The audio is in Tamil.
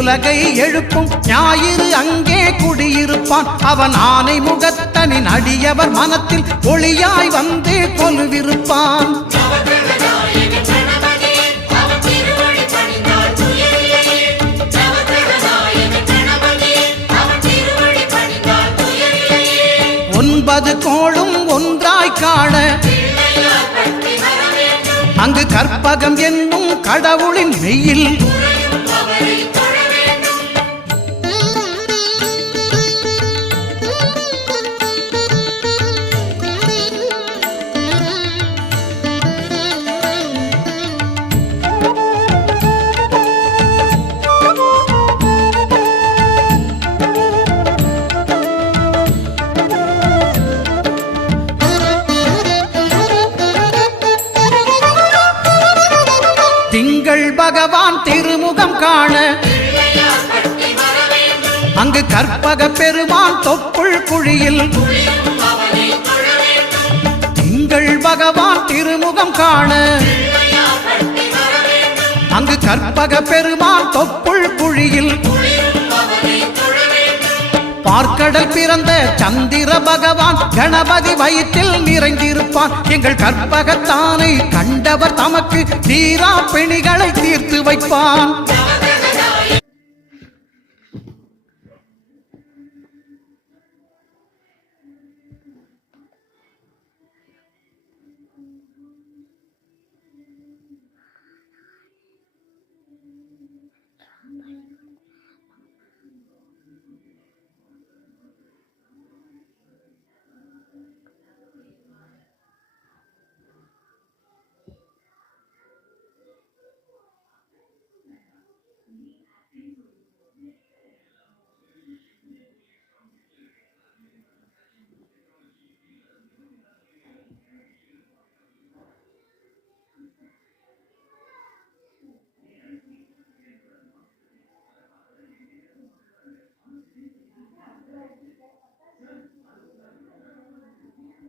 உலகை எழுப்பும் ஞாயிறு அங்கே குடியிருப்பான். அவன் ஆனை முகத்தனின் அடியவர் மனத்தில் ஒளியாய் வந்து கொலுவிருப்பான். ஒன்பது கோளும் ஒன்றாய் காண அங்கு கற்பகம் என்னும் கடவுளின் மெய்யில் திங்கள் பகவான் திருமுகம் காண அங்கு கற்பக பெருமான் தொப்புள் குழியில் திங்கள் பகவான் திருமுகம் காண அங்கு கற்பக பெருமான் தொப்புள் குழியில் பார்க்கடல் பிறந்த சந்திர பகவான் கணபதி வயிற்றில் நிறைந்திருப்பான். எங்கள் கற்பகத்தானை கண்டவர் தமக்கு தீரா பிணிகளை தீர்த்து வைப்பான்.